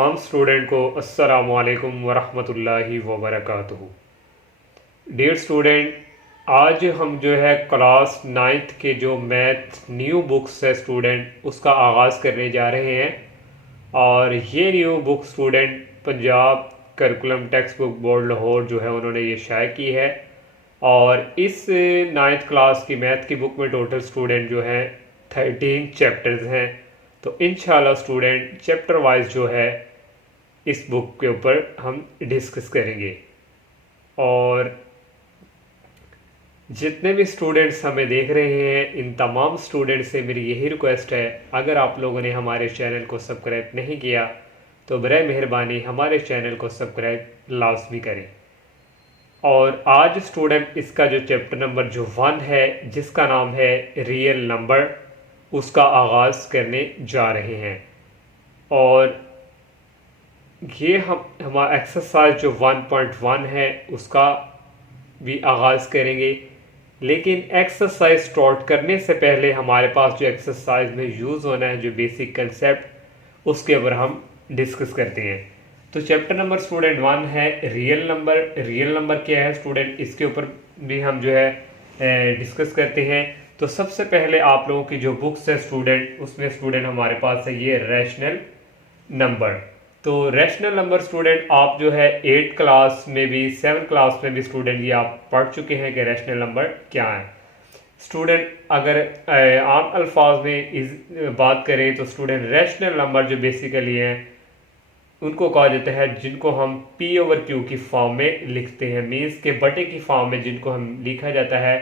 तमाम स्टूडेंट को अस्सलामु अलैकुम वरहमतुल्लाहि वबरकातुहू। डियर स्टूडेंट, आज हम जो है क्लास 9th के जो मैथ न्यू बुक्स है स्टूडेंट उसका आगाज़ करने जा रहे हैं। और ये new book student Punjab curriculum text book board Lahore जो है उन्होंने ये शाये की है। और इस 9th क्लास की मैथ की बुक में टोटल स्टूडेंट जो है 13 चैप्टर्स हैं। तो इंशाल्लाह स्टूडेंट चैप्टर वाइज जो है इस बुक के ऊपर हम डिस्कस करेंगे। और जितने भी स्टूडेंट्स हमें देख रहे हैं इन तमाम स्टूडेंट से मेरी यही रिक्वेस्ट है, अगर आप लोगों ने हमारे चैनल को सब्सक्राइब नहीं किया तो बराए मेहरबानी हमारे चैनल को सब्सक्राइब लाजमी करें। और आज स्टूडेंट इसका जो चैप्टर नंबर जो 1 है जिसका नाम है रियल नंबर, उसका आगाज़ करने जा रहे हैं। और ये हमारा एक्सरसाइज जो 1.1 है उसका भी आगाज़ करेंगे। लेकिन एक्सरसाइज स्टार्ट करने से पहले हमारे पास जो एक्सरसाइज में यूज़ होना है जो बेसिक कंसेप्ट उसके ऊपर हम डिस्कस करते हैं। तो चैप्टर नंबर स्टूडेंट 1 है रियल नंबर। रियल नंबर क्या है स्टूडेंट, इसके ऊपर भी हम जो है डिस्कस करते हैं। तो सबसे पहले आप लोगों की जो बुक्स है स्टूडेंट उसमें स्टूडेंट हमारे पास है ये रैशनल नंबर। तो रैशनल नंबर स्टूडेंट आप जो है 8 क्लास में भी 7 क्लास में भी स्टूडेंट ये आप पढ़ चुके हैं कि रैशनल नंबर क्या है। स्टूडेंट अगर आम अल्फाज में इस बात करें तो स्टूडेंट रैशनल नंबर जो बेसिकली हैं उनको कहा जाता है जिनको हम पी ओवर क्यू की फॉर्म में लिखते हैं, मीन्स के बटे की फॉर्म में जिनको हम लिखा जाता है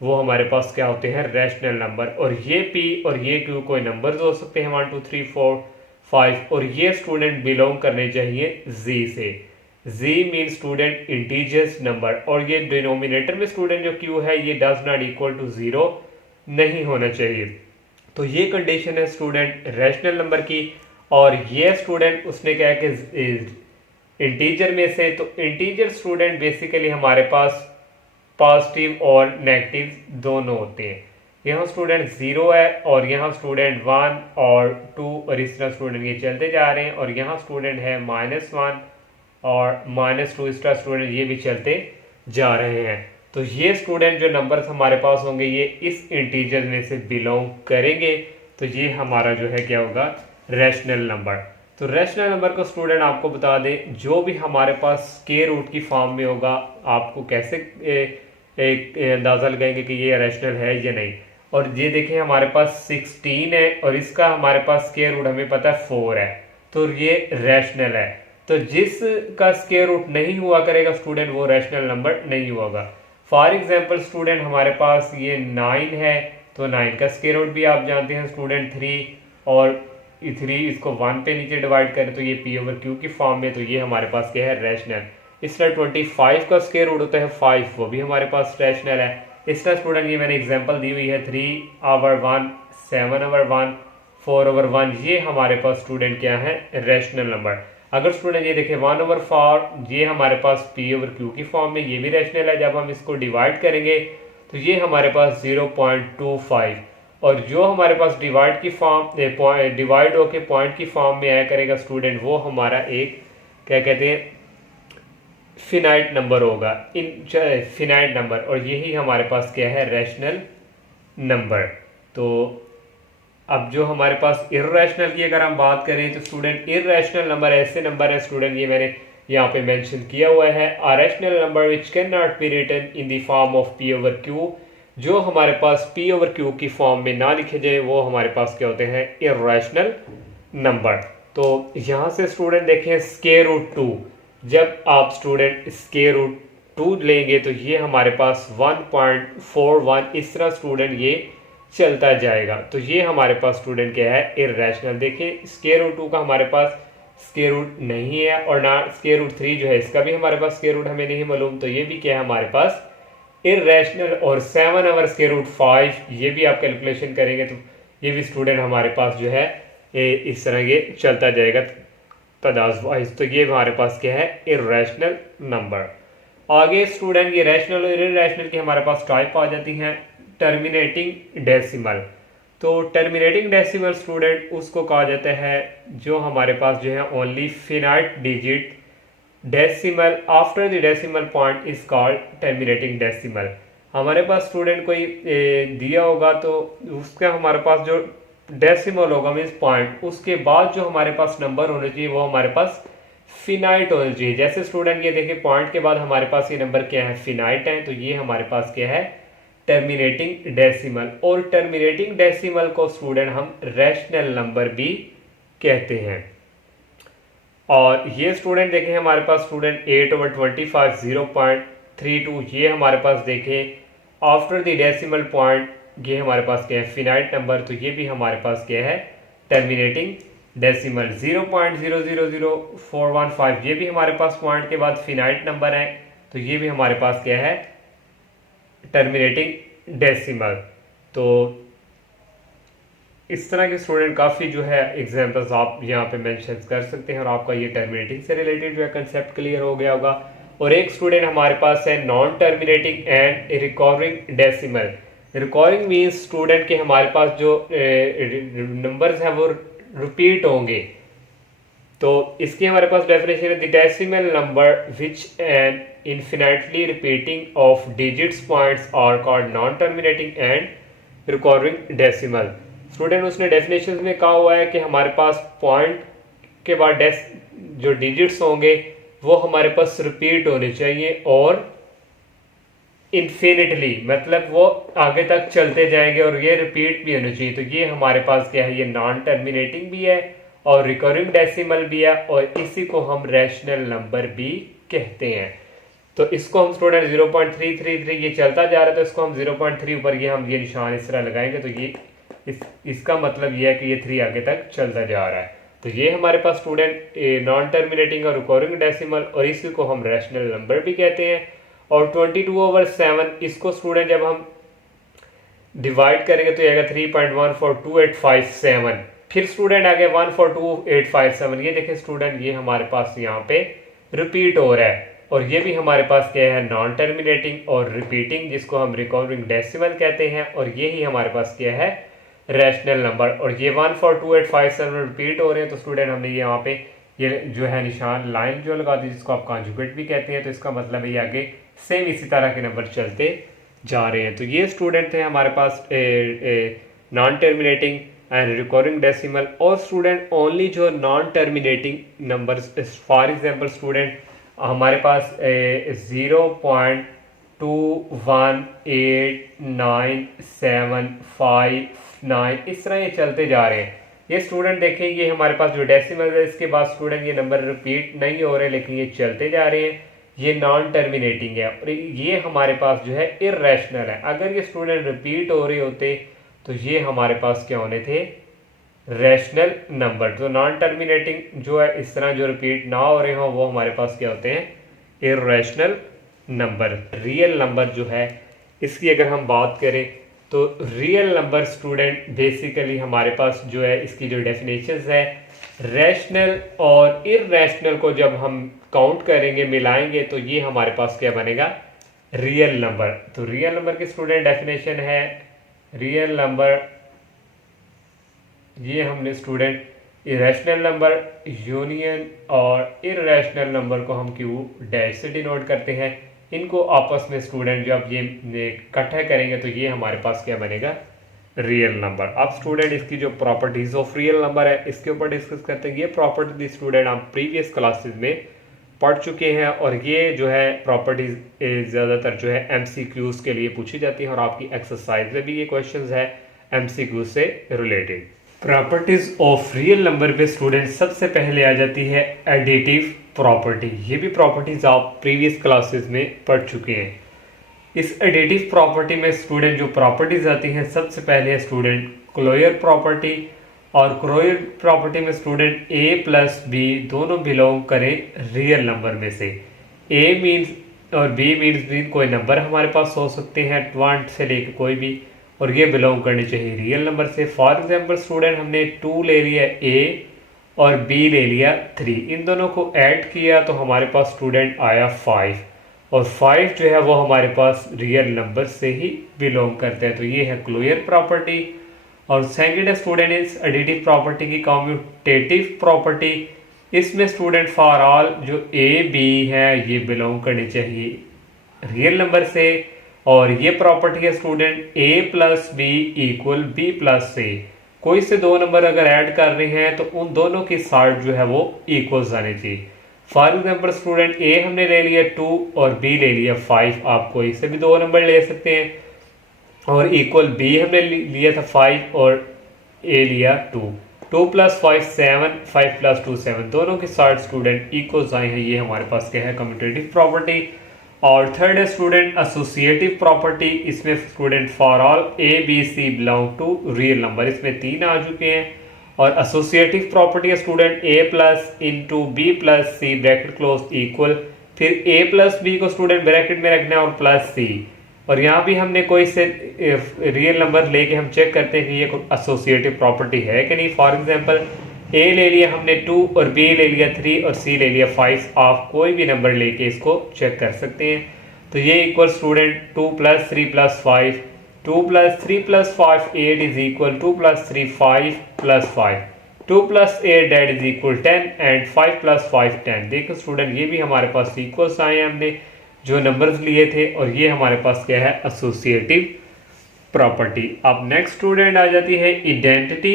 वो हमारे पास क्या होते हैं रैशनल नंबर। और ये पी और ये क्यू कोई नंबर्स हो सकते हैं 1 2 3 4 5 और ये स्टूडेंट बिलोंग करने चाहिए जी से। G mean student integers number. और ये डिनोमिनेटर में स्टूडेंट जो क्यू है ये डज नॉट इक्वल टू 0 नहीं होना चाहिए। तो ये कंडीशन है स्टूडेंट रैशनल नंबर की। और ये स्टूडेंट उसने क्या है कि इंटीजर में से, तो इंटीजर स्टूडेंट बेसिकली हमारे पास पॉजिटिव और नेगेटिव दोनों होते हैं। यहाँ स्टूडेंट 0 है और यहाँ स्टूडेंट 1 और 2 और इस तरह स्टूडेंट ये चलते जा रहे हैं। और यहाँ स्टूडेंट है -1 और -2, इस तरह स्टूडेंट ये भी चलते जा रहे हैं। तो ये स्टूडेंट जो नंबर्स हमारे पास होंगे ये इस इंटीजर में से बिलोंग करेंगे। तो ये हमारा जो है क्या होगा रैशनल नंबर। तो रैशनल नंबर को स्टूडेंट आपको बता दें जो भी हमारे पास स्क्वायर रूट की फॉर्म में होगा आपको कैसे एक अंदाज़ा लगाएंगे कि ये रैशनल है या नहीं। और ये देखें हमारे पास 16 है और इसका हमारे पास स्क्वायर रूट हमें पता है 4 है, तो ये रैशनल है। तो जिसका स्क्वायर रूट नहीं हुआ करेगा स्टूडेंट वो रैशनल नंबर नहीं होगा। फॉर एग्जांपल स्टूडेंट हमारे पास ये 9 है, तो 9 का स्क्वायर रूट भी आप जानते हैं स्टूडेंट 3 और 3 इसको 1 पे नीचे डिवाइड करें तो ये पी ओवर क्यू की फॉर्म में, तो ये हमारे पास क्या है रैशनल। इस तरह 25 का स्क्वायर रूट होता है 5, वो भी हमारे पास रैशनल है। इस तरह स्टूडेंट ये मैंने एग्जांपल दी हुई है 3/1 7/1 4/1, ये हमारे पास स्टूडेंट क्या है रैशनल नंबर। अगर स्टूडेंट ये देखें 1/4 ये हमारे पास पी ओवर क्यू की फॉर्म में, ये भी रैशनल है। जब हम इसको डिवाइड करेंगे तो ये हमारे पास 0.25 और जो हमारे पास डिवाइड की फॉर्म डिवाइड होके पॉइंट की फॉर्म में आया करेगा स्टूडेंट वो हमारा एक क्या कहते हैं फिनाइट नंबर होगा, फिनाइट नंबर। और यही हमारे पास क्या है रैशनल नंबर। तो अब जो हमारे पास इर्रेशनल की अगर हम बात करें तो स्टूडेंट इर्रेशनल नंबर ऐसे नंबर है स्टूडेंट, ये मैंने यहाँ पे मेंशन किया हुआ है, a rational number which can not be written in the form of p over q. जो हमारे पास पी ओवर क्यू की फॉर्म में ना लिखे जाए वो हमारे पास क्या होते हैं इर्रेशनल नंबर। तो यहाँ से स्टूडेंट देखें स्क्वायर रूट 2, जब आप स्टूडेंट स्क्वायर रूट 2 लेंगे तो ये हमारे पास 1.41 इस तरह स्टूडेंट ये चलता जाएगा। तो ये हमारे पास स्टूडेंट क्या है इर्रेशनल। देखिए स्क्वायर रूट 2 का हमारे पास स्क्वायर रूट नहीं है और ना स्क्वायर रूट 3 जो है इसका भी हमारे पास स्क्वायर रूट हमें नहीं मालूम, तो ये भी क्या है हमारे पास इर्रेशनल। और 7 ओवर स्क्वायर रूट 5 ये भी आप कैलकुलेशन करेंगे तो ये भी स्टूडेंट हमारे पास जो है इस तरह ये चलता जाएगा तादाद वाइज। तो ये हमारे पास क्या है इर्रेशनल नंबर। आगे स्टूडेंट ये रैशनल और इर्रेशनल की हमारे पास टाइप आ जाती हैं टर्मिनेटिंग डेसिमल। तो टर्मिनेटिंग डेसिमल स्टूडेंट उसको कहा जाता है जो हमारे पास जो है only finite digit decimal after the decimal point is called terminating decimal. हमारे पास स्टूडेंट कोई दिया होगा तो उसका हमारे पास जो डेसिमल होगा मीन्स पॉइंट, उसके बाद जो हमारे पास नंबर होने चाहिए वो हमारे पास फिनाइट होना चाहिए। जैसे स्टूडेंट ये देखिए पॉइंट के बाद हमारे पास ये नंबर क्या है, फिनाइट है, तो ये हमारे पास क्या है, टर्मिनेटिंग डेसिमल। और टर्मिनेटिंग डेसिमल को स्टूडेंट हम रैशनल नंबर भी कहते हैं। और ये स्टूडेंट देखें हमारे पास स्टूडेंट 8/25 0.32, ये हमारे पास देखें आफ्टर द डेसिमल पॉइंट, ये हमारे पास क्या है, फिनाइट नंबर, तो ये भी हमारे पास क्या है, टर्मिनेटिंग डेसिमल। 0.000415 ये भी हमारे पास पॉइंट के बाद फिनाइट नंबर है, तो ये भी हमारे पास क्या है, टर्मिनेटिंग डेसिमल। तो इस तरह के स्टूडेंट काफ़ी जो है एग्जांपल्स आप यहाँ पे मेंशन कर सकते हैं और आपका ये टर्मिनेटिंग से रिलेटेड जो है कंसेप्ट क्लियर हो गया होगा। और एक स्टूडेंट हमारे पास है non terminating and recording decimal. Recording means student के हमारे पास जो नंबर्स हैं वो रिपीट होंगे। तो इसकी हमारे पास डेफिनेशन है, the decimal number which an infinitely repeating of digits points are called non terminating and recording decimal. Student उसने डेफिनेशन में कहा हुआ है कि हमारे पास पॉइंट के बाद जो डिजिट्स होंगे वो हमारे पास रिपीट होने चाहिए और इन्फिनिटली, मतलब वो आगे तक चलते जाएंगे और ये रिपीट भी होने चाहिए। तो ये हमारे पास क्या है, ये नॉन टर्मिनेटिंग भी है और रिकरिंग डेसिमल भी है और इसी को हम रैशनल नंबर भी कहते हैं। तो इसको हम स्टूडेंट 0.333 ये चलता जा रहा है, तो इसको हम 0.3 ऊपर ये निशान इस तरह लगाएंगे, तो ये इसका मतलब ये है कि ये 3 आगे तक चलता जा रहा है। तो ये हमारे पास स्टूडेंट नॉन टर्मिनेटिंग और रिकरिंग डेसिमल, और इसी को हम रैशनल नंबर भी कहते हैं। और 22/7 इसको स्टूडेंट जब हम डिवाइड करेंगे तो ये आएगा 3.142857। फिर स्टूडेंट आ गया 142857, ये देखें स्टूडेंट ये हमारे पास यहाँ पे रिपीट हो रहा है और ये भी हमारे पास क्या है, नॉन टर्मिनेटिंग और रिपीटिंग, जिसको हम रिकरिंग डेसिमल कहते हैं। और ये ही हमारे पास क्या है, रैशनल नंबर। और ये 142857 रिपीट हो रहे हैं, तो स्टूडेंट हमने ये यहाँ पे ये जो है निशान लाइन जो लगा दी, जिसको आप कॉन्जुगेट भी कहते हैं। तो इसका मतलब है ये आगे सेम इसी तरह के नंबर चलते जा रहे हैं। तो ये स्टूडेंट थे हमारे पास non terminating and recurring decimal. और स्टूडेंट ओनली जो non terminating numbers, for example student हमारे पास 0.218975 इस तरह ये चलते जा रहे हैं। ये स्टूडेंट देखें ये हमारे पास जो डेसिमल है, इसके बाद स्टूडेंट ये नंबर रिपीट नहीं हो रहे लेकिन ये चलते जा रहे हैं, ये नॉन टर्मिनेटिंग है। और ये हमारे पास जो है इर्रेशनल है। अगर ये स्टूडेंट रिपीट हो रहे होते तो ये हमारे पास क्या होने थे, रैशनल नंबर। तो नॉन टर्मिनेटिंग जो है इस तरह जो रिपीट ना हो रहे हो वो हमारे पास क्या होते हैं, इर्रेशनल नंबर। रियल नंबर जो है इसकी अगर हम बात करें तो रियल नंबर स्टूडेंट बेसिकली हमारे पास जो है इसकी जो डेफिनेशंस है, रैशनल और इर्रेशनल को जब हम काउंट करेंगे, मिलाएंगे, तो ये हमारे पास क्या बनेगा, रियल नंबर। तो रियल नंबर की स्टूडेंट डेफिनेशन है, रियल नंबर ये हमने स्टूडेंट इरेशनल नंबर यूनियन और इरेशनल नंबर को हम क्यू डैश से डिनोट करते हैं। इनको आपस में स्टूडेंट जब ये इकट्ठा करेंगे तो ये हमारे पास क्या बनेगा, रियल नंबर। अब स्टूडेंट इसकी जो प्रॉपर्टीज ऑफ रियल नंबर है इसके ऊपर डिस्कस करते हैं। ये प्रॉपर्टी स्टूडेंट हम प्रीवियस क्लासेस में पढ़ चुके हैं और ये जो है प्रॉपर्टीज ज़्यादातर जो है एमसीक्यूज के लिए पूछी जाती है और आपकी एक्सरसाइज में भी ये क्वेश्चंस है एमसीक्यू से related. Properties of real number पे स्टूडेंट सबसे पहले आ जाती है एडिटिव प्रॉपर्टी। ये भी प्रॉपर्टीज आप प्रीवियस क्लासेस में पढ़ चुके हैं। इस एडिटिव प्रॉपर्टी में स्टूडेंट जो प्रॉपर्टीज आती हैं, सबसे पहले है स्टूडेंट क्लोजर प्रॉपर्टी। और क्लोजर प्रॉपर्टी में स्टूडेंट a प्लस b दोनों बिलोंग करें रियल नंबर में से। a मीन्स और b मीन्स कोई नंबर हमारे पास हो सकते हैं 1 से लेकर कोई भी, और ये बिलोंग करनी चाहिए रियल नंबर से। फॉर एग्जांपल स्टूडेंट हमने 2 ले लिया a और b ले लिया 3, इन दोनों को ऐड किया तो हमारे पास स्टूडेंट आया 5, और 5 जो है वो हमारे पास रियल नंबर से ही बिलोंग करते हैं। तो ये है क्लोजर प्रॉपर्टी। और second student is additive property की कम्यूटेटिव प्रॉपर्टी। इसमें स्टूडेंट फॉर ऑल जो ए बी है ये बिलोंग करनी चाहिए रियल नंबर से, और ये प्रॉपर्टी है स्टूडेंट ए plus B equal B plus C. कोई से दो नंबर अगर ऐड कर रहे हैं तो उन दोनों की साइड जो है वो इक्वल्स आनी चाहिए। फॉर एग्जाम्पल स्टूडेंट ए हमने ले लिया 2 और बी ले लिया 5, आप कोई से भी दो नंबर ले सकते हैं, और इक्वल बी हमने लिया था 5 और ए लिया 2। 2 + 5 7, 5 + 2 7, दोनों की साइड स्टूडेंट इक्वल्स आए हैं। ये हमारे पास क्या है कम्यूटेटिव प्रॉपर्टी। और थर्ड है स्टूडेंट एसोसिएटिव प्रॉपर्टी। इसमें student for all A B C belong to real number, इसमें 3 आ चुके हैं। और एसोसिएटिव प्रॉपर्टी है स्टूडेंट ए plus into b plus c bracket close equal, फिर ए प्लस बी को स्टूडेंट ब्रैकेट में रखना है और प्लस सी। और यहाँ भी हमने कोई से रियल नंबर लेके हम चेक करते हैं कि ये एसोसिएटिव प्रॉपर्टी है कि नहीं। फॉर एग्जांपल ए ले लिया हमने 2 और बी ले लिया 3 और सी ले लिया 5, आप कोई भी नंबर लेके इसको चेक कर सकते हैं। तो ये equal student 2 + 3 + 5, 2 + 3 + 5 8 is equal 2 + 3 5 + 5, 2 + 8 that is equal 10 and 5 + 5 10। देखो स्टूडेंट ये भी हमारे पास इक्वल्स आए हैं, हमने जो नंबर्स लिए थे, और ये हमारे पास क्या है एसोसिएटिव प्रॉपर्टी। अब नेक्स्ट स्टूडेंट आ जाती है आइडेंटिटी।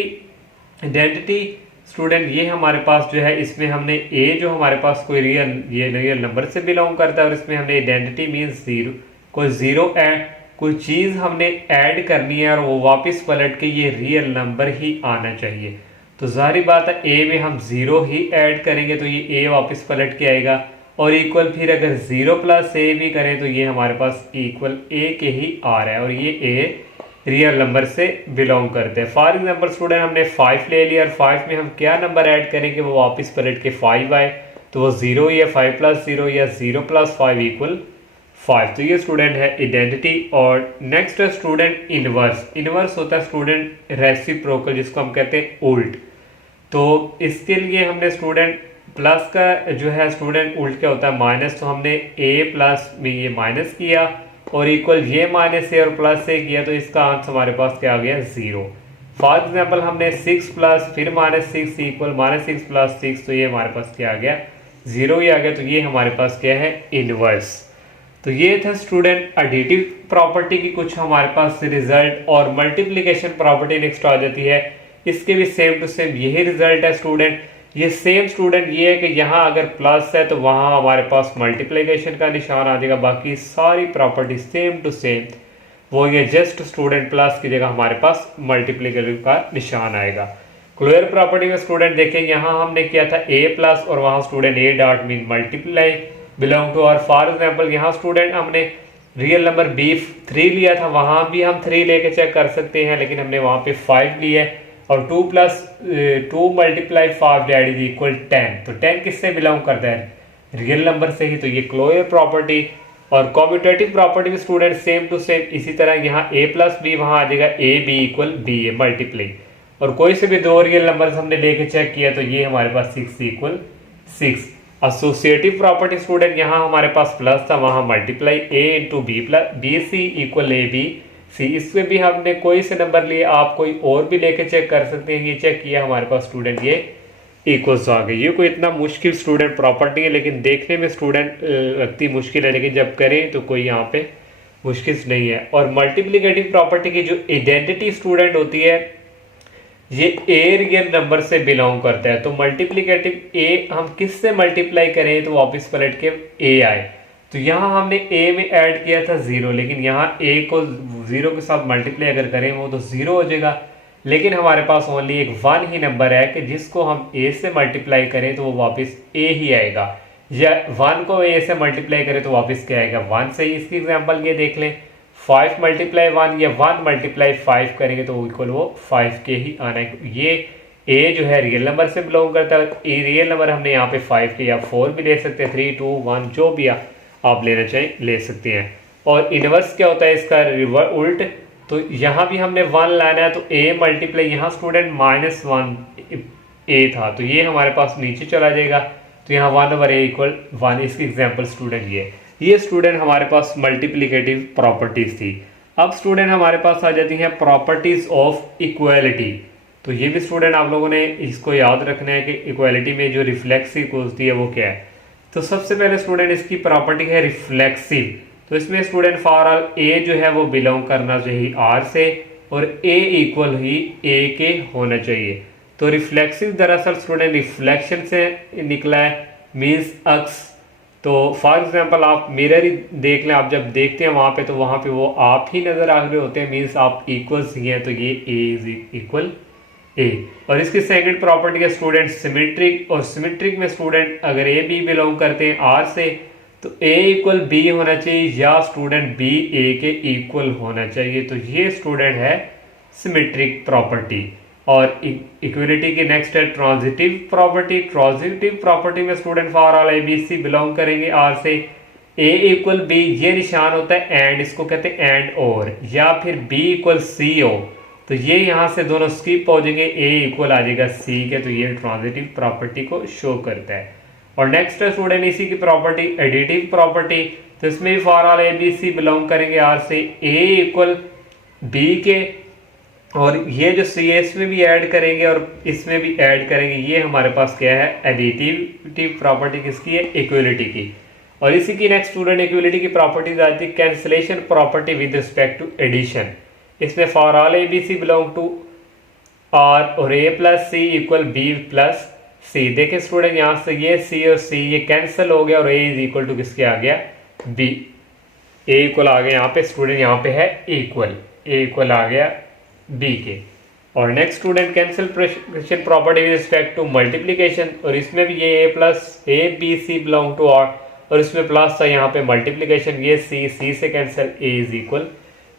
आइडेंटिटी स्टूडेंट ये हमारे पास जो है, इसमें हमने ए जो हमारे पास कोई रियल नंबर से बिलोंग करता है, और इसमें हमने आइडेंटिटी मीन्स जीरो, कोई जीरो ऐड कोई चीज़ हमने ऐड करनी है और वो वापस पलट के ये रियल नंबर ही आना चाहिए। तो जाहिर बात है ए में हम ज़ीरो ही ऐड करेंगे तो ये ए वापस पलट के आएगा, और इक्वल फिर अगर 0 + a भी करें तो ये हमारे पास इक्वल ए के ही आ रहा है, और ये ए रियल नंबर से बिलोंग करते हैं। फॉर एग्जाम्पल स्टूडेंट हमने 5 ले लिया, और 5 में हम क्या नंबर ऐड करेंगे वो वापस पलट के 5 आए, तो वो 0 या 5 + 0 या 0 + 5 इक्वल 5। तो ये स्टूडेंट है आइडेंटिटी। और नेक्स्ट है स्टूडेंट इनवर्स। इनवर्स होता है स्टूडेंट रेसिप्रोकल, जिसको हम कहते हैं उल्ट। तो इसके लिए हमने स्टूडेंट प्लस का जो है स्टूडेंट उल्ट क्या होता है माइनस, तो हमने a प्लस में ये माइनस किया और इक्वल ये माइनस ए और प्लस से किया, तो इसका आंसर हमारे पास क्या आ गया 0। फॉर एग्जाम्पल हमने 6 प्लस फिर -6 इक्वल -6 + 6, तो ये हमारे पास क्या आ गया 0 ही आ गया। तो ये हमारे पास क्या है इनवर्स। तो ये था स्टूडेंट एडिटिव प्रॉपर्टी की कुछ हमारे पास रिजल्ट। और मल्टीप्लिकेशन प्रॉपर्टी नेक्स्ट आ जाती है, इसके भी सेम टू सेम यही रिजल्ट है स्टूडेंट। ये सेम स्टूडेंट ये है कि यहाँ अगर प्लस है तो वहाँ हमारे पास मल्टीप्लिकेशन का निशान आ जाएगा, बाकी सारी प्रॉपर्टी सेम टू सेम वो ये जस्ट स्टूडेंट प्लस की जगह हमारे पास मल्टीप्लिकेशन का निशान आएगा। क्लियर प्रॉपर्टी में स्टूडेंट देखें यहाँ हमने किया था a प्लस और वहाँ student a dot mean multiply belong to. और फॉर एग्जाम्पल यहाँ स्टूडेंट हमने रियल नंबर b3 लिया था, वहाँ भी हम 3 लेके चेक कर सकते हैं, लेकिन हमने वहाँ पे 5 लिया है। और 2 + 2 × 5 दैट इज इक्वल 10। तो 10 किससे बिलोंग करता है रियल नंबर से ही, तो ये क्लोजर प्रॉपर्टी। और कम्यूटेटिव प्रॉपर्टी में स्टूडेंट सेम टू सेम इसी तरह यहाँ a + b वहाँ आ जाएगा a b equal b a multiply. और कोई से भी दो रियल नंबर हमने लेके चेक किया तो ये हमारे पास 6 इक्वल 6। एसोसिएटिव प्रॉपर्टी स्टूडेंट यहाँ हमारे पास प्लस था, वहाँ multiply a × b + bc equal a b c। इसमें भी हमने कोई से नंबर लिए, आप कोई और भी लेके चेक कर सकते हैं। ये चेक किया हमारे पास स्टूडेंट ये इक्वल्स आ गए। ये कोई इतना मुश्किल स्टूडेंट प्रॉपर्टी है, लेकिन देखने में स्टूडेंट लगती मुश्किल है, लेकिन जब करें तो कोई यहाँ पे मुश्किल नहीं है। और मल्टीप्लिकेटिव प्रॉपर्टी की जो आइडेंटिटी स्टूडेंट होती है ये ए रियल नंबर से बिलोंग करता है। तो मल्टीप्लिकेटिव ए हम किस से मल्टीप्लाई करें तो वापस पलट के ए आए। तो यहाँ हमने a में ऐड किया था 0, लेकिन यहाँ a को 0 के साथ मल्टीप्लाई अगर करें वो तो 0 हो जाएगा, लेकिन हमारे पास ओनली एक 1 ही नंबर है कि जिसको हम a से मल्टीप्लाई करें तो वो वापस a ही आएगा, या 1 को a से मल्टीप्लाई करें तो वापस क्या आएगा 1 से ही। इसकी एग्जांपल ये देख लें, 5 × 1 या 1 × 5 करेंगे तो इक्वल वो 5 के ही आना है। ये a जो है रियल नंबर से बिलोंग करता है। रियल नंबर हमने यहाँ पे 5 के या 4 भी ले सकते हैं, 3 2 1 जो भी आप लेना चाहें ले सकते हैं। और इनवर्स क्या होता है इसका उल्ट, तो यहाँ भी हमने 1 लाना है तो a मल्टीप्लाई यहाँ स्टूडेंट -1 a था तो ये हमारे पास नीचे चला जाएगा, तो यहाँ 1/a इक्वल 1। इसकी एग्जांपल स्टूडेंट ये स्टूडेंट हमारे पास मल्टीप्लिकेटिव प्रॉपर्टीज थी। अब स्टूडेंट हमारे पास आ जाती हैं प्रॉपर्टीज ऑफ इक्वालिटी। तो ये भी स्टूडेंट आप लोगों ने इसको याद रखना है कि इक्वालिटी में जो रिफ्लेक्सिव होती है वो क्या है। तो सबसे पहले स्टूडेंट इसकी प्रॉपर्टी है रिफ्लेक्सिव। तो इसमें स्टूडेंट फॉर ऑल ए जो है वो बिलोंग करना चाहिए आर से और ए इक्वल ही ए के होना चाहिए। तो रिफ्लेक्सिव दरअसल स्टूडेंट रिफ्लेक्शन से निकला है, मीन्स अक्स। तो फॉर एग्जांपल आप मिरर ही देख लें, आप जब देखते हैं वहां पे तो वहां पे वो आप ही नजर आ रहे होते हैं, मीन्स आप इक्वल्स ही हैं, तो ये ए इज इक्वल ए। और इसकी सेकंड प्रॉपर्टी है स्टूडेंट सिमेट्रिक। और सिमेट्रिक में स्टूडेंट अगर ए बी बिलोंग करते हैं आर से तो ए इक्वल बी होना चाहिए या स्टूडेंट बी ए के इक्वल होना चाहिए। तो ये स्टूडेंट है सिमेट्रिक प्रॉपर्टी। और इक्विलिटी की नेक्स्ट है ट्रांजिटिव प्रॉपर्टी। ट्रांजिटिव प्रॉपर्टी में student for all A B C belong करेंगे आर से, ए इक्वल बी ये निशान होता है एंड, इसको कहते हैं एंड और, या फिर बी इक्वल सी हो तो ये यहाँ से दोनों स्किप हो जाएंगे, ए इक्वल आ जाएगा सी के। तो ये ट्रांजिटिव प्रॉपर्टी को शो करता है। और नेक्स्ट है स्टूडेंट इसी की प्रॉपर्टी एडिटिव प्रॉपर्टी। तो इसमें भी for all A B C belong करेंगे आर से, ए इक्वल बी के, और ये जो सी है इसमें भी ऐड करेंगे और इसमें भी ऐड करेंगे। ये हमारे पास क्या है एडिटिव प्रॉपर्टी किसकी है, इक्वलिटी की। और इसी की नेक्स्ट स्टूडेंट इक्वलिटी की प्रॉपर्टीज आती है cancellation property with respect to addition. इसमें for all A B C belong to R और A plus C equal B plus C. देखें स्टूडेंट यहाँ से ये सी और सी ये कैंसिल हो गया और ए इज इक्वल टू किसके आ गया, बी। ए इक्वल आ गया यहाँ पे स्टूडेंट, यहाँ पे है इक्वल, ए इक्वल आ गया बी के। और next student cancellation property with respect to multiplication. और इसमें भी ये A plus A B C belong to R और इसमें प्लस था यहाँ पे मल्टीप्लिकेशन, ये सी सी से cancel, a is equal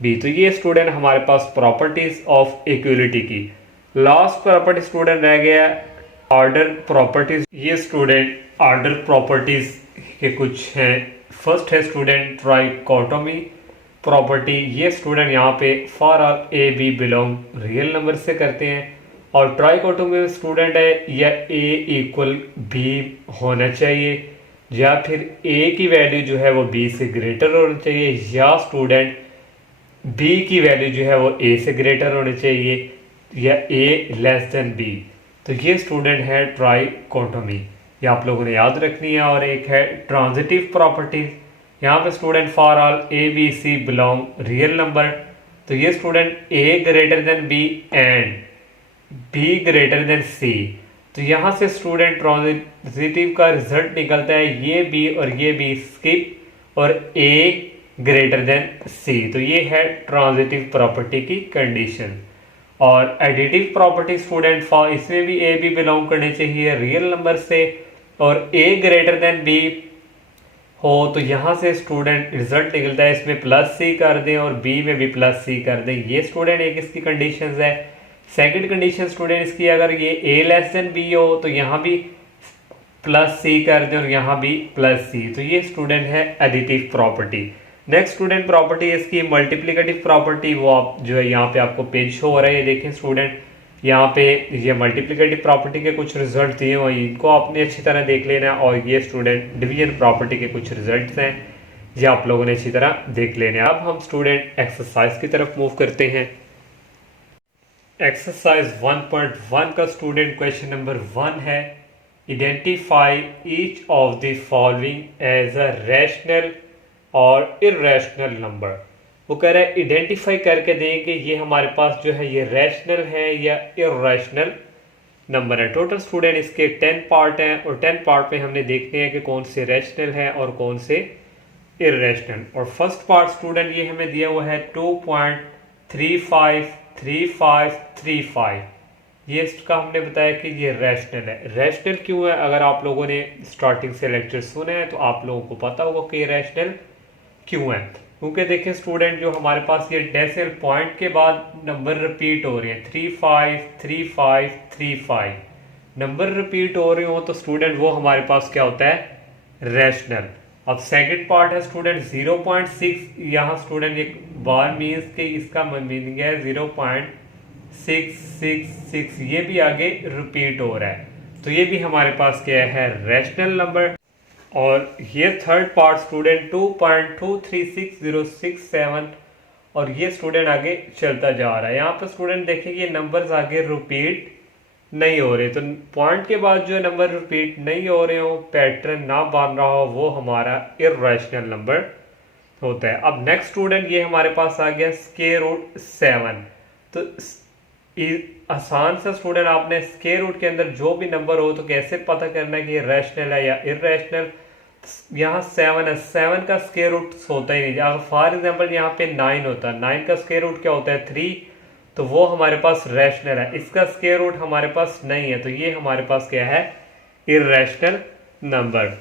b. तो ये स्टूडेंट हमारे पास प्रॉपर्टीज ऑफ इक्वलिटी की। लास्ट प्रॉपर्टी स्टूडेंट रह गया ऑर्डर प्रॉपर्टीज। ये स्टूडेंट ऑर्डर प्रॉपर्टीज के कुछ हैं। फर्स्ट है स्टूडेंट ट्राइकोटोमी प्रॉपर्टी। ये स्टूडेंट यहाँ पे for all A b belong real number से करते हैं। और ट्राइकोटोमी में स्टूडेंट है या ए इक्वल बी होना चाहिए या फिर ए की वैल्यू जो है वो बी से ग्रेटर होनी चाहिए या स्टूडेंट बी की वैल्यू जो है वो ए से ग्रेटर होनी चाहिए या ए लेस देन बी। तो ये स्टूडेंट है ट्राइकोटोमी, ये आप लोगों ने याद रखनी है। और एक है ट्रांजिटिव प्रॉपर्टीज। यहाँ पे student for all A B C belong real number. तो ये student A greater than B and B greater than C. तो यहाँ से स्टूडेंट ट्रांजिटिव का रिजल्ट निकलता है ये बी और ये बी स्किप और ए ग्रेटर देन सी। तो ये है ट्रांजिटिव प्रॉपर्टी की कंडीशन। और एडिटिव प्रॉपर्टी स्टूडेंट फॉर इसमें भी ए बी बिलोंग करने चाहिए रियल नंबर से और ए ग्रेटर देन बी हो तो यहाँ से स्टूडेंट रिजल्ट निकलता है इसमें प्लस सी कर दें और बी में भी प्लस सी कर दें। ये स्टूडेंट एक इसकी कंडीशंस है। सेकंड कंडीशन स्टूडेंट इसकी अगर ये ए लेस देन बी हो तो यहाँ भी प्लस सी कर दें और यहाँ भी प्लस सी। तो ये स्टूडेंट है additive property. Next student property है इसकी मल्टीप्लिकेटिव प्रॉपर्टी। वो आप जो है यहाँ पे आपको पेज शो हो रहा है, ये देखें स्टूडेंट यहाँ पे ये मल्टीप्लिकेटिव प्रॉपर्टी के कुछ रिजल्ट दिए हुए हैं, इनको आपने अच्छी तरह देख लेना। और ये स्टूडेंट डिवीजन प्रॉपर्टी के कुछ रिजल्ट्स हैं, ये आप लोगों ने अच्छी तरह देख लेने। अब हम स्टूडेंट एक्सरसाइज की तरफ मूव करते हैं। एक्सरसाइज 1.1 का स्टूडेंट क्वेश्चन नंबर 1 है, identify each of the following as a rational और इरेशनल नंबर। वो कह रहा है आइडेंटिफाई करके देंगे ये हमारे पास जो है ये रैशनल है या इरेशनल नंबर है। टोटल स्टूडेंट इसके 10 पार्ट हैं और 10 पार्ट में हमने देखते हैं कि कौन से रैशनल है और कौन से इरेशनल। और फर्स्ट पार्ट स्टूडेंट ये हमें दिया हुआ है 2.353535। ये इसका हमने बताया कि ये रैशनल है। रैशनल क्यों है? अगर आप लोगों ने स्टार्टिंग से लेक्चर सुने हैं तो आप लोगों को पता होगा कि ये रैशनल क्यों है। क्योंकि देखें स्टूडेंट जो हमारे पास ये डेसिमल पॉइंट के बाद नंबर रिपीट हो रहे हैं 353535 नंबर रिपीट हो रहे हो तो स्टूडेंट वो हमारे पास क्या होता है रैशनल। अब सेकंड पार्ट है स्टूडेंट 0.6। यहाँ स्टूडेंट एक बार मीन्स के इसका मीनिंग है 0.666, ये भी आगे रिपीट हो रहा है तो ये भी हमारे पास क्या है रैशनल नंबर। और ये थर्ड पार्ट स्टूडेंट 2.236067 और ये स्टूडेंट आगे चलता जा रहा है। यहाँ पर स्टूडेंट देखेंगे ये नंबर्स आगे रिपीट नहीं हो रहे, तो पॉइंट के बाद जो नंबर रिपीट नहीं हो रहे हो, पैटर्न ना बन रहा हो, वो हमारा इर्रेशनल नंबर होता है। अब नेक्स्ट स्टूडेंट ये हमारे पास आ गया स्क्वायर रूट 7। तो आसान सा स्टूडेंट, आपने स्क्वायर रूट के अंदर जो भी नंबर हो तो कैसे पता करना है कि ये रैशनल है या इर्रेशनल। यहाँ 7 है, 7 का स्क्वायर रूट होता ही नहीं। अगर फॉर एग्जांपल यहाँ पे 9 होता है, 9 का स्क्वायर रूट क्या होता है 3, तो वो हमारे पास रैशनल है। इसका स्क्वायर रूट हमारे पास नहीं है, तो ये हमारे पास क्या है, इर्रेशनल नंबर।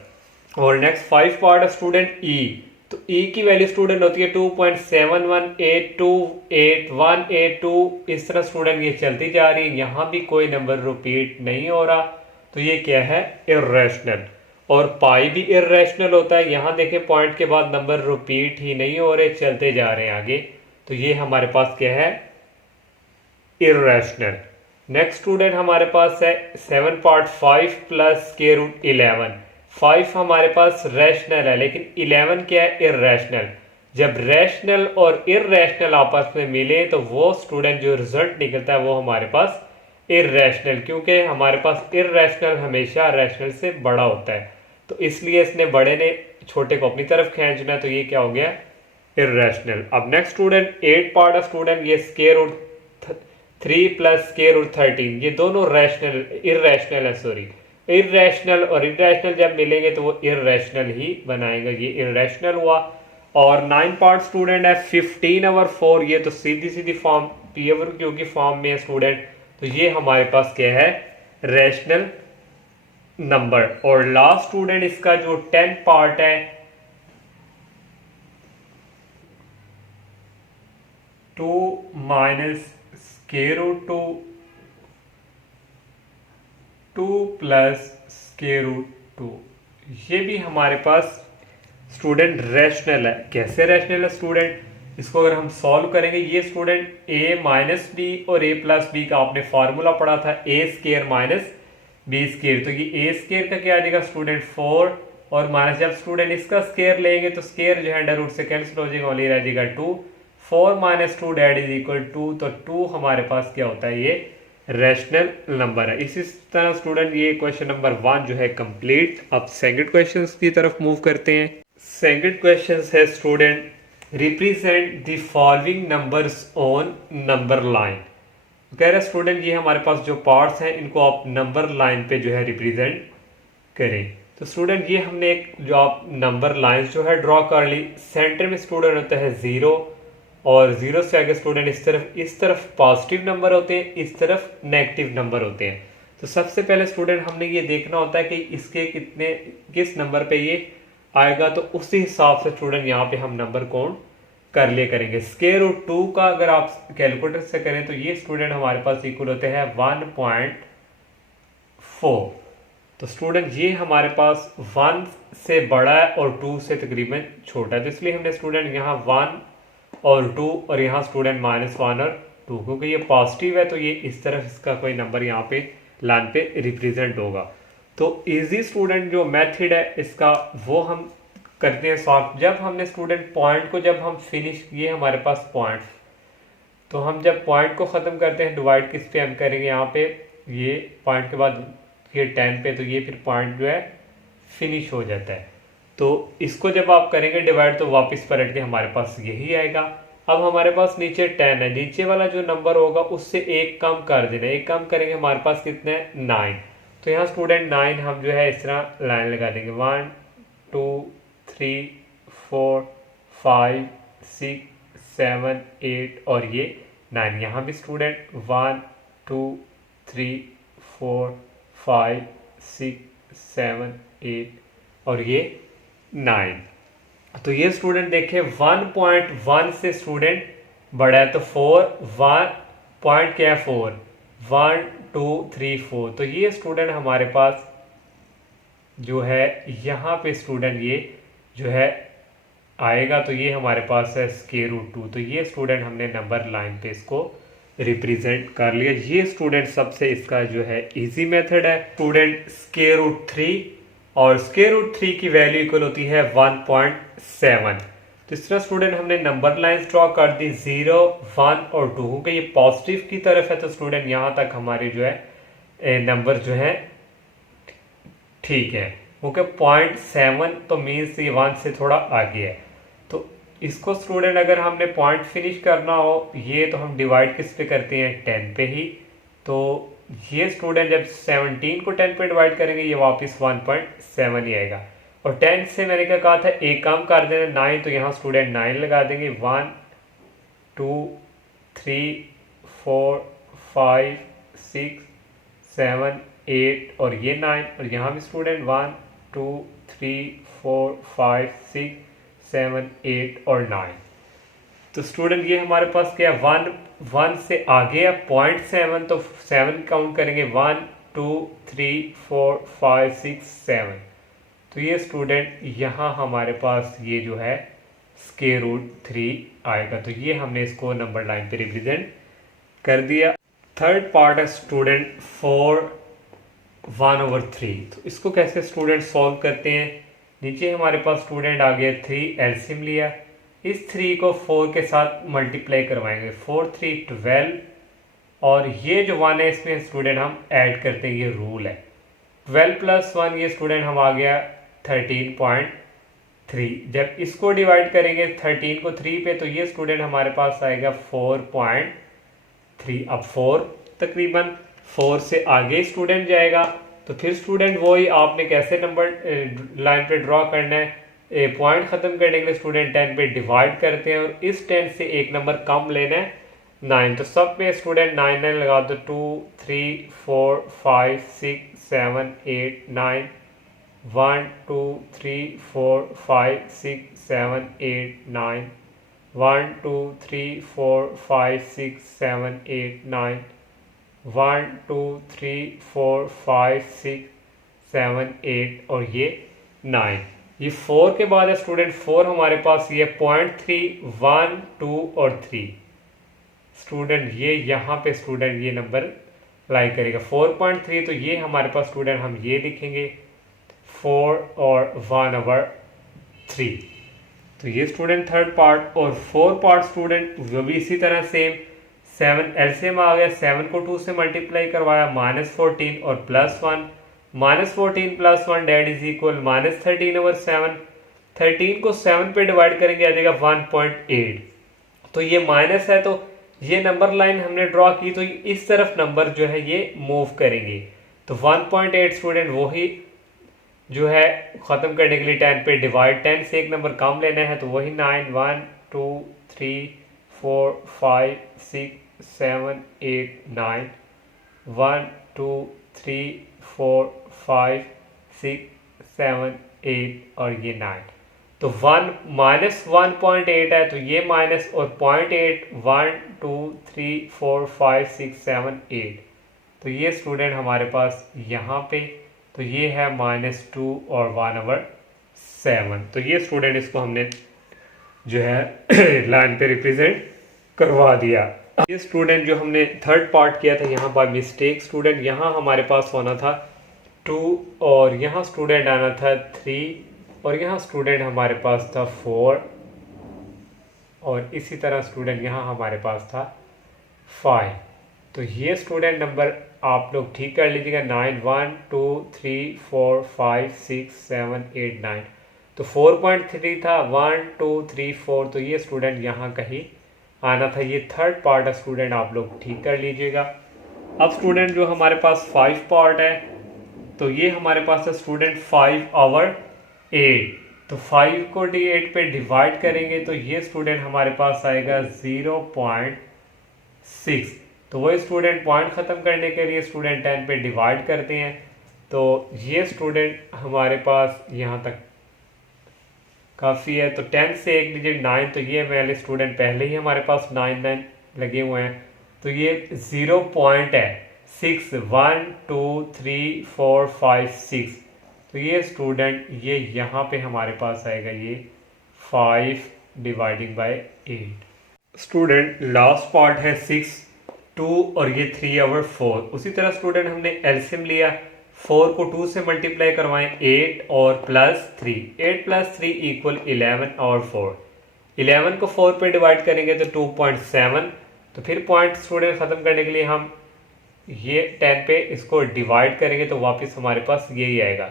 और नेक्स्ट 5 पार्ट है स्टूडेंट ई। तो ई की वैल्यू स्टूडेंट होती है 2.71828182, इस तरह स्टूडेंट ये चलती जा रही है। यहाँ भी कोई नंबर रिपीट नहीं हो रहा, तो ये क्या है, इर्रेशनल। और पाई भी इर्रेशनल होता है। यहाँ देखें पॉइंट के बाद नंबर रिपीट ही नहीं हो रहे, चलते जा रहे हैं आगे, तो ये हमारे पास क्या है, इर्रेशनल। नेक्स्ट स्टूडेंट हमारे पास है 7 पार्ट 5 प्लस स्क्वायर रूट 11। 5 हमारे पास रैशनल है, लेकिन 11 क्या है, इर्रेशनल। जब रैशनल और इर्रेशनल आपस में मिले तो वो स्टूडेंट जो रिजल्ट निकलता है वो हमारे पास इर्रेशनल, क्योंकि हमारे पास इर्रेशनल हमेशा रैशनल से बड़ा होता है, तो इसलिए इसने बड़े ने छोटे को अपनी तरफ खींचना, तो ये क्या हो गया, इर्रेशनल। अब next student 8 part of student ये square root 3 plus square root 13, ये दोनों रैशनल इर्रेशनल है, सॉरी इर्रेशनल और इर्रेशनल जब मिलेंगे तो वो इर्रेशनल ही बनाएगा, ये इर्रेशनल हुआ। और 9 पार्ट स्टूडेंट है 15/4, ये तो सीधी सीधी फॉर्म पीएवर क्यू की फॉर्म में है स्टूडेंट, तो ये हमारे पास क्या है, रैशनल नंबर। और लास्ट स्टूडेंट इसका जो 10 पार्ट है 2 minus square root 2 plus square root 2, ये भी हमारे पास स्टूडेंट रैशनल है। कैसे रैशनल है स्टूडेंट, इसको अगर हम सॉल्व करेंगे, ये स्टूडेंट a माइनस बी और a प्लस बी का आपने फार्मूला पढ़ा था, a square minus b square, तो ये a स्क्वायर का क्या आ जाएगा स्टूडेंट 4, और माइनस जब स्टूडेंट इसका स्क्वायर लेंगे तो स्क्वायर जो है अंडर रूट से कैंसिल हो जाएगा, ओनली रह जाएगा 2। 4 माइनस 2 डेट इज इक्वल 2, तो 2 हमारे पास क्या होता है, ये रैशनल नंबर है। इसी तरह स्टूडेंट ये क्वेश्चन नंबर 1 जो है कंप्लीट। अब सेकंड क्वेश्चन की तरफ मूव करते हैं। सेकंड क्वेश्चन है student, represent the following numbers on number line. कह रहा है स्टूडेंट ये हमारे पास जो पार्ट्स हैं इनको आप नंबर लाइन पे जो है रिप्रेजेंट करें। तो स्टूडेंट ये हमने एक जो आप नंबर लाइन जो है ड्रॉ कर ली। सेंटर में स्टूडेंट होता है 0, और 0 से आगे स्टूडेंट इस तरफ पॉजिटिव नंबर होते हैं, इस तरफ नेगेटिव नंबर होते हैं। तो सबसे पहले स्टूडेंट हमने ये देखना होता है कि इसके किस नंबर पे ये आएगा, तो उसी हिसाब से स्टूडेंट यहाँ पे हम नंबर काउंट कर लिया करेंगे। स्क्वायर रूट 2 का अगर आप कैलकुलेटर से करें तो ये स्टूडेंट हमारे पास इक्वल होते हैं 1.4। तो स्टूडेंट ये हमारे पास 1 से बड़ा है और 2 से तकरीबन छोटा है, तो इसलिए हमने स्टूडेंट यहाँ 1 और 2 और यहाँ स्टूडेंट -1 और 2, क्योंकि ये पॉजिटिव है तो ये इस तरफ इसका कोई नंबर यहाँ पे लाइन पे रिप्रेजेंट होगा। तो इजी स्टूडेंट जो मेथड है इसका वो हम करते हैं सॉल्व। जब हमने स्टूडेंट पॉइंट को जब हम फिनिश किए हमारे पास पॉइंट, तो हम जब पॉइंट को ख़त्म करते हैं डिवाइड किस पे हम करेंगे, यहाँ पे ये पॉइंट के बाद ये 10 पे, तो ये फिर पॉइंट जो है फिनिश हो जाता है। तो इसको जब आप करेंगे डिवाइड तो वापस पलट के हमारे पास यही आएगा। अब हमारे पास नीचे 10 है, नीचे वाला जो नंबर होगा उससे एक कम कर देना, एक कम करेंगे हमारे पास कितने हैं 9। तो यहाँ स्टूडेंट 9 हम जो है इस तरह लाइन लगा देंगे 1 2 3 4 5 6 7 8 और ये 9। यहाँ भी स्टूडेंट 1 2 3 4 5 6 7 8 और ये 9। तो ये स्टूडेंट देखिए 1.1 से स्टूडेंट बड़ा है, तो 1 पॉइंट क्या है 4, 1 2 3 4। तो ये स्टूडेंट हमारे पास जो है यहाँ पे स्टूडेंट ये जो है आएगा, तो ये हमारे पास है स्क्वायर रूट 2। तो ये स्टूडेंट हमने नंबर लाइन पे इसको रिप्रेजेंट कर लिया। ये स्टूडेंट सबसे इसका जो है इजी मेथड है। स्टूडेंट स्क्वायर रूट 3 और स्क्वायर रूट 3 की वैल्यू इक्वल होती है 1.7। तो इस तरह स्टूडेंट हमने नंबर लाइंस ड्रॉ कर दी 0, 1 और 2, क्योंकि ये पॉजिटिव की तरफ है तो स्टूडेंट यहाँ तक हमारी जो है नंबर जो है ठीक है, क्योंकि 0.7 तो मीन्स ये 1 से थोड़ा आगे है। तो इसको स्टूडेंट अगर हमने पॉइंट फिनिश करना हो ये तो हम डिवाइड किस पे करते हैं 10 पे ही। तो ये स्टूडेंट जब 17 को 10 पे डिवाइड करेंगे ये वापस 1.7 ही आएगा। और 10 से मैंने क्या कहा था एक कम कर देना 9, तो यहाँ स्टूडेंट 9 लगा देंगे। 1 2 3 4 5 6 7 8 और ये 9, और यहाँ भी स्टूडेंट 1 2 3 4 5 6 7 8 और 9। तो स्टूडेंट ये हमारे पास क्या है 1 से आगे है 0.7, तो 7 काउंट करेंगे 1 2 3 4 5 6 7। तो ये स्टूडेंट यहाँ हमारे पास ये जो है स्क्वायर रूट 3 आएगा। तो ये हमने इसको नंबर लाइन पे रिप्रेजेंट कर दिया। थर्ड पार्ट है स्टूडेंट 4 1/3। तो इसको कैसे स्टूडेंट सॉल्व करते हैं। नीचे हमारे पास स्टूडेंट आ गया 3 एलसीएम लिया, इस 3 को 4 के साथ मल्टीप्लाई करवाएंगे। 4 3 12 और ये जो 1 है इसमें स्टूडेंट हम ऐड करते हैं, ये रूल है। 12 + 1 ये स्टूडेंट हम आ गया 13.3। जब इसको डिवाइड करेंगे 13 को 3 पे तो ये स्टूडेंट हमारे पास आएगा 4.3। अब 4 तकरीबन 4 से आगे स्टूडेंट जाएगा, तो फिर स्टूडेंट वही आपने कैसे नंबर लाइन पे ड्रॉ करना है। पॉइंट ख़त्म करने के लिए स्टूडेंट 10 पे डिवाइड करते हैं और इस 10 से एक नंबर कम लेना है 9। तो सब पे स्टूडेंट 9 9 लगा दो। 2 3 4 5 6 7 8 9 1 2 3 4 5 6 7 8 9 1 2 3 4 5 6 7 8 9 1 2 3 4 5 6 7 8 और ये 9। ये 4 के बाद है स्टूडेंट 4 हमारे पास ये 0.3 1 2 और 3 स्टूडेंट ये यहाँ पे स्टूडेंट ये नंबर लाई करेगा 4.3। तो ये हमारे पास स्टूडेंट हम ये लिखेंगे 4 और 1/3। तो ये स्टूडेंट थर्ड पार्ट। और 4 पार्ट स्टूडेंट वो भी इसी तरह सेम 7 एलसीएम आ गया, 7 को 2 से मल्टीप्लाई करवाया -14 और +1। -14 + 1 डेट इज इक्वल -13/7। 13 को 7 पे डिवाइड करेंगे आ जाएगा 1.8। तो ये माइनस है, तो ये नंबर लाइन हमने ड्रॉ की तो इस तरफ नंबर जो है ये मूव करेंगे। तो 1.8 स्टूडेंट वही जो है ख़त्म करने के लिए 10 पे डिवाइड, 10 से एक नंबर कम लेना है तो वही 9 1 2 3 4 5 6 7 8 9 1 2 3 4 5 6 7 8 और ये 9। तो 1 -1.8 है तो ये माइनस और 0.8 1 2 3 4 5 6 7 8। तो ये स्टूडेंट हमारे पास यहाँ पे तो ये है -2 और 1/7। तो ये स्टूडेंट इसको हमने जो है लाइन पे रिप्रेजेंट करवा दिया। ये स्टूडेंट जो हमने थर्ड पार्ट किया था यहाँ बाय मिस्टेक स्टूडेंट यहाँ हमारे पास होना था 2 और यहाँ स्टूडेंट आना था 3 और यहाँ स्टूडेंट हमारे पास था 4 और इसी तरह स्टूडेंट यहाँ हमारे पास था 5। तो ये स्टूडेंट नंबर आप लोग ठीक कर लीजिएगा 9 1 2 3 4 5 6 7 8 9। तो 4.3 था 1 2 3 4। तो ये स्टूडेंट यहाँ कहीं आना था। ये थर्ड पार्ट है स्टूडेंट आप लोग ठीक कर लीजिएगा। अब स्टूडेंट जो हमारे पास 5 पार्ट है तो ये हमारे पास है स्टूडेंट 5/8। तो 5 को 8 पे डिवाइड करेंगे तो ये स्टूडेंट हमारे पास आएगा 0.6। तो वही स्टूडेंट पॉइंट ख़त्म करने के लिए स्टूडेंट 10 पे डिवाइड करते हैं। तो ये स्टूडेंट हमारे पास यहाँ तक काफ़ी है। तो 10 से एक डिजिट 9। तो ये वाले स्टूडेंट पहले ही हमारे पास 9 9 लगे हुए हैं। तो ये 0 पॉइंट है 6 1 2 3 4 5 6। तो ये स्टूडेंट ये यहाँ पे हमारे पास आएगा ये 5/8। स्टूडेंट लास्ट पार्ट है 6 2 और ये 3/4। उसी तरह स्टूडेंट हमने एलसीएम लिया 4 को 2 से मल्टीप्लाई करवाएं 8 और +3। 8 + 3 = 11 और 4। 11 को 4 पे डिवाइड करेंगे तो 2.7। तो फिर पॉइंट स्टूडेंट ख़त्म करने के लिए हम ये 10 पे इसको डिवाइड करेंगे तो वापस हमारे पास यही आएगा।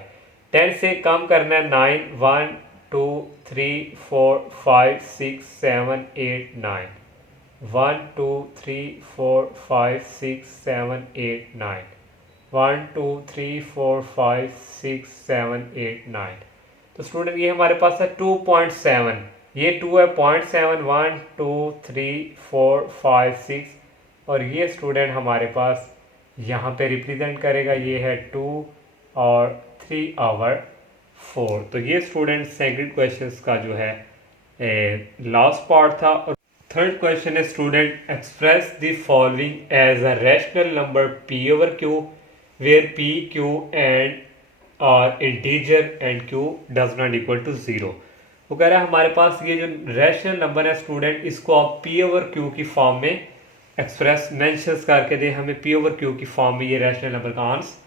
10 से कम करना है 9, 1 2 3 4 5 6 7 8 9, 1 2 3 4 5 6 7 8 9, 1 2 3 4 5 6 7 8 9। तो स्टूडेंट ये हमारे पास है 2.7, ये 2 है 0.7, 1 2 3 4 5 6 और ये स्टूडेंट हमारे पास यहाँ पे रिप्रेजेंट करेगा, ये है 2 और 3 और 4। तो ये स्टूडेंट सेकंड क्वेश्चंस का जो है लास्ट पार्ट था। और थर्ड क्वेश्चन है student express the following as a rational number p over q where p q and are integer and q does not equal to 0। वो कह रहा है हमारे पास ये जो रैशनल नंबर है स्टूडेंट, इसको आप p ओवर q की फॉर्म में एक्सप्रेस मेंशंस करके दे, हमें p ओवर q की फॉर्म में ये रैशनल नंबर का आंसर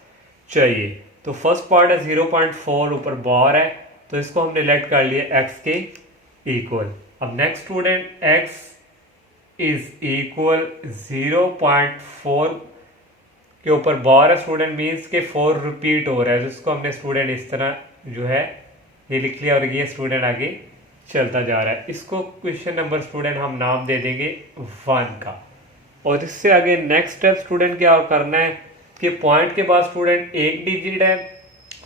चाहिए। तो फर्स्ट पार्ट है 0.4 ऊपर बार है, तो इसको हमने लेट कर लिया x के इक्वल। अब next student x is equal 0.4 के ऊपर बार है स्टूडेंट, मीन्स के 4 रिपीट हो रहा है, जिसको हमने स्टूडेंट इस तरह जो है ये लिख लिया और ये स्टूडेंट आगे चलता जा रहा है। इसको क्वेश्चन नंबर स्टूडेंट हम नाम दे देंगे 1 का। और इससे आगे नेक्स्ट स्टेप स्टूडेंट क्या करना है कि पॉइंट के बाद स्टूडेंट एक डिजिट है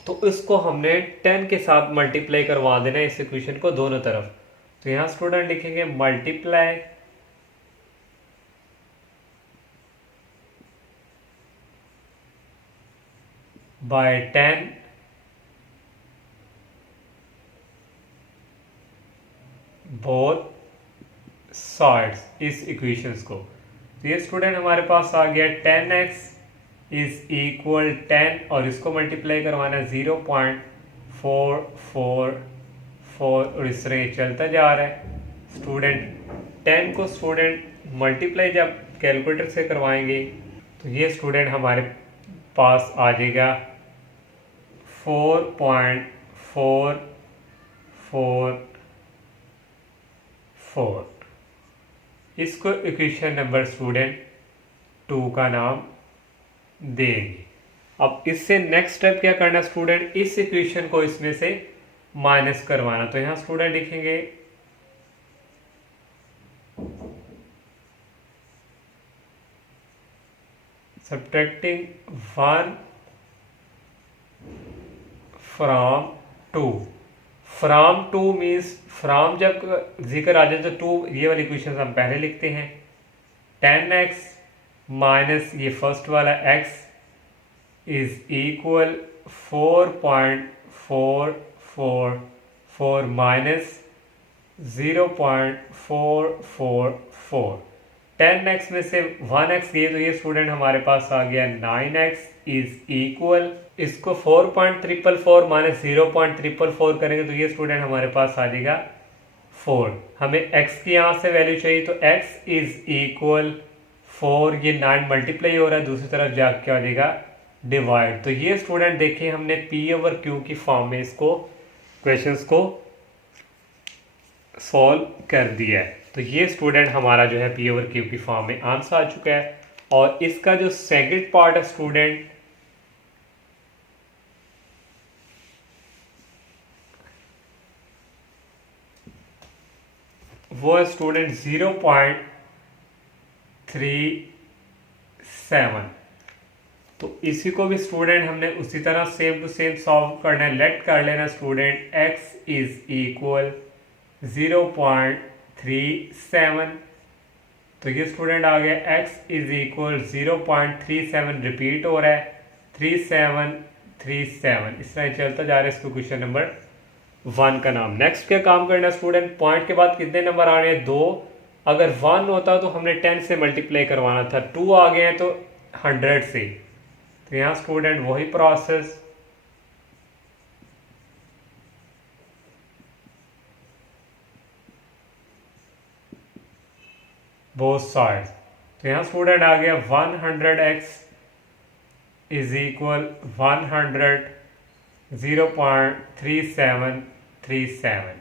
तो इसको हमने 10 के साथ मल्टीप्लाई करवा देना है इस इक्वेशन को दोनों तरफ। तो यहाँ स्टूडेंट लिखेंगे मल्टीप्लाई बाय 10 बोथ साइड्स इस इक्वेशंस को। तो ये स्टूडेंट हमारे पास आ गया 10x इज इक्वल 10 और इसको मल्टीप्लाई करवाना 0.444 और इस तरह ये चलता जा रहा है। स्टूडेंट 10 को स्टूडेंट मल्टीप्लाई जब कैलकुलेटर से करवाएंगे तो ये स्टूडेंट हमारे पास आ जाएगा 4.444। इसको इक्वेशन नंबर स्टूडेंट 2 का नाम देंगे। अब इससे नेक्स्ट स्टेप क्या करना स्टूडेंट, इस इक्वेशन को इसमें से माइनस करवाना। तो यहां स्टूडेंट लिखेंगे subtracting 1 from 2। From 2 means from जब जिक्र आ जाए तो 2 ये वाली इक्वेशन हम पहले लिखते हैं। 10x माइनस ये फर्स्ट वाला x is equal 4.444 minus 0.444। 10x में से 1x गए तो ये स्टूडेंट हमारे पास आ गया 9x इज इक्वल, इसको 4.444 माइनस 0.444 करेंगे तो ये स्टूडेंट हमारे पास आ जाएगा 4। हमें x की यहाँ से वैल्यू चाहिए तो x इज इक्वल 4, ये 9 मल्टीप्लाई हो रहा है, दूसरी तरफ जाके क्या हो जाएगा डिवाइड। तो ये स्टूडेंट देखिए हमने p ओवर q की फॉर्म में इसको क्वेश्चंस को सॉल्व कर दिया है। तो ये स्टूडेंट हमारा जो है p ओवर q की फॉर्म में आंसर आ चुका है। और इसका जो सेकंड पार्ट है स्टूडेंट वो है स्टूडेंट 0.37। तो इसी को भी स्टूडेंट हमने उसी तरह सेम टू सेम सॉल्व करना है। लेट कर लेना स्टूडेंट x इज इक्वल 0.37। तो ये स्टूडेंट आ गया x इज इक्वल 0.37 रिपीट हो रहा है 3737, इस तरह चलता जा रहा है। इसको क्वेश्चन नंबर 1 का नाम। नेक्स्ट क्या काम करना स्टूडेंट, पॉइंट के बाद कितने नंबर आ रहे हैं 2। अगर 1 होता तो हमने 10 से मल्टीप्लाई करवाना था, 2 आ गए हैं तो 100 से। तो यहाँ स्टूडेंट वही प्रोसेस बोथ साइड्स। तो यहाँ स्टूडेंट आ गया 100x इज इक्वल 100 0.3737।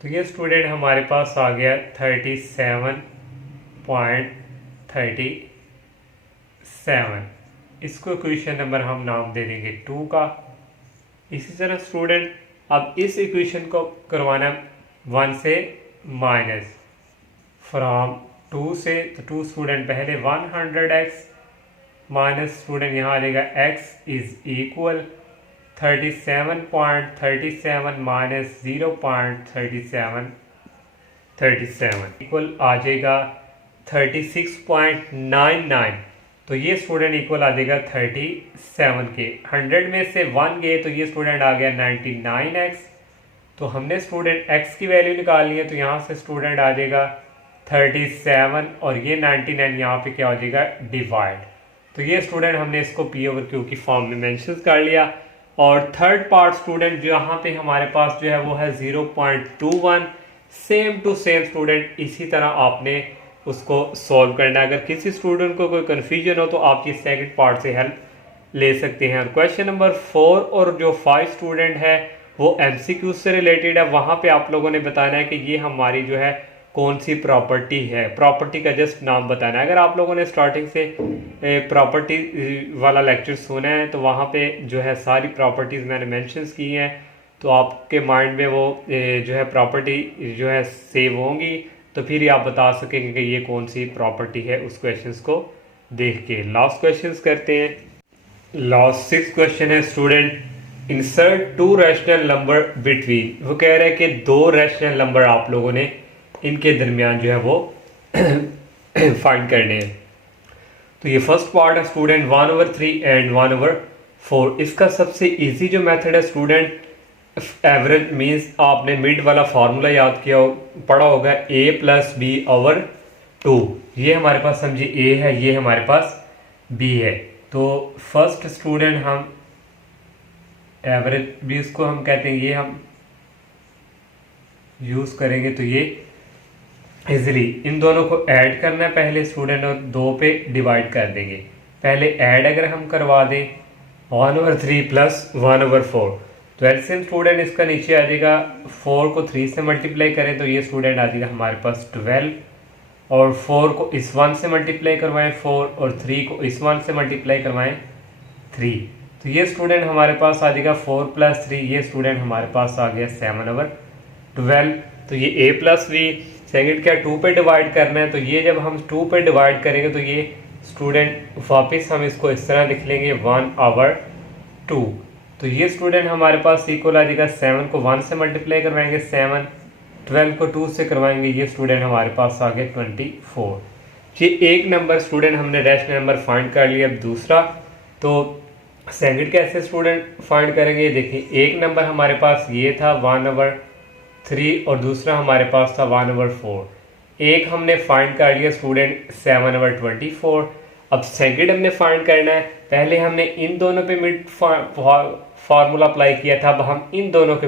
तो ये स्टूडेंट हमारे पास आ गया 37.37। इसको इक्वेशन नंबर हम नाम दे देंगे 2 का। इसी तरह स्टूडेंट अब इस इक्वेशन को करवाना 1 से माइनस फ्रॉम 2 से, तो 2 स्टूडेंट पहले 100x माइनस स्टूडेंट यहाँ आ जाएगा x is equal 37.37 minus 0.37 equal आ जाएगा 36.99। तो ये स्टूडेंट इक्वल आ जाएगा 37 के। 100 में से 1 गए तो ये स्टूडेंट आ गया 99x। तो हमने स्टूडेंट x की वैल्यू निकालनी है, तो यहाँ से स्टूडेंट आ जाएगा 37 और ये 99 यहाँ पे क्या हो जाएगा डिवाइड। तो ये स्टूडेंट हमने इसको p/q की फॉर्म में मेंशन कर लिया। और थर्ड पार्ट स्टूडेंट यहाँ पे हमारे पास जो है वो है 0.21। सेम टू सेम स्टूडेंट इसी तरह आपने उसको सॉल्व करना है। अगर किसी स्टूडेंट को कोई कन्फ्यूजन हो तो आप ये सेकंड पार्ट से हेल्प ले सकते हैं। और क्वेश्चन नंबर 4 और जो 5 स्टूडेंट है वो MCQ से रिलेटेड है। वहाँ पे आप लोगों ने बताना है कि ये हमारी जो है कौन सी प्रॉपर्टी है, प्रॉपर्टी का जस्ट नाम बताना है। अगर आप लोगों ने स्टार्टिंग से प्रॉपर्टी वाला लेक्चर सुना है तो वहाँ पे जो है सारी प्रॉपर्टीज़ मैंने मेंशंस की हैं, तो आपके माइंड में वो जो है प्रॉपर्टी जो है सेव होंगी, तो फिर आप बता सकेंगे कि ये कौन सी प्रॉपर्टी है उस क्वेश्चंस को देख के। लास्ट क्वेश्चंस करते हैं। लास्ट 6 क्वेश्चन है student, insert 2 rational number between. वो कह रहे हैं कि 2 रैशनल नंबर आप लोगों ने इनके दरमियान जो है वो फाइंड करने हैं। तो ये फर्स्ट पार्ट है स्टूडेंट 1/3 एंड 1/4। इसका सबसे इजी जो मेथड है स्टूडेंट, एवरेज मीन्स आपने मिड वाला फार्मूला याद किया पढ़ा होगा, a+b/2। ये हमारे पास समझिए a है, ये हमारे पास b है। तो फर्स्ट स्टूडेंट हम एवरेज भी इसको हम कहते हैं, ये हम यूज़ करेंगे। तो ये इजीली इन दोनों को ऐड करना है पहले स्टूडेंट, और 2 पे डिवाइड कर देंगे। पहले ऐड अगर हम करवा दें 1/3 + 1/4, तो एलसीएम स्टूडेंट इसका नीचे आ जाएगा। 4 को 3 से मल्टीप्लाई करें तो ये स्टूडेंट आ जाएगा हमारे पास 12, और 4 को इस 1 से मल्टीप्लाई करवाएं 4, और 3 को इस 1 से मल्टीप्लाई करवाएं 3। तो ये स्टूडेंट हमारे पास आ जाएगा 4 + 3, ये स्टूडेंट हमारे पास आ गया 7/12। तो ये a+b सेकंड क्या 2 पे डिवाइड करना है, तो ये जब हम 2 पे डिवाइड करेंगे तो ये स्टूडेंट वापस हम इसको इस तरह लिख लेंगे 1/2। तो ये स्टूडेंट हमारे पास इक्वल आ जाएगा 7 को 1 से मल्टीप्लाई करवाएंगे 7, 12 को 2 से करवाएंगे, ये स्टूडेंट हमारे पास आ गया 24। ये एक नंबर स्टूडेंट हमने रैशनल नंबर फाइंड कर लिया। अब दूसरा, तो सेकंड कैसे स्टूडेंट फाइंड करेंगे, देखिए एक नंबर हमारे पास ये था 1/3 और दूसरा हमारे पास था 1/4। एक हमने फाइंड कर लिया स्टूडेंट 7/24। अब सेकंड हमने फाइंड करना है। पहले हमने इन दोनों पे मिड फार्मूला अप्लाई किया था, अब हम इन दोनों के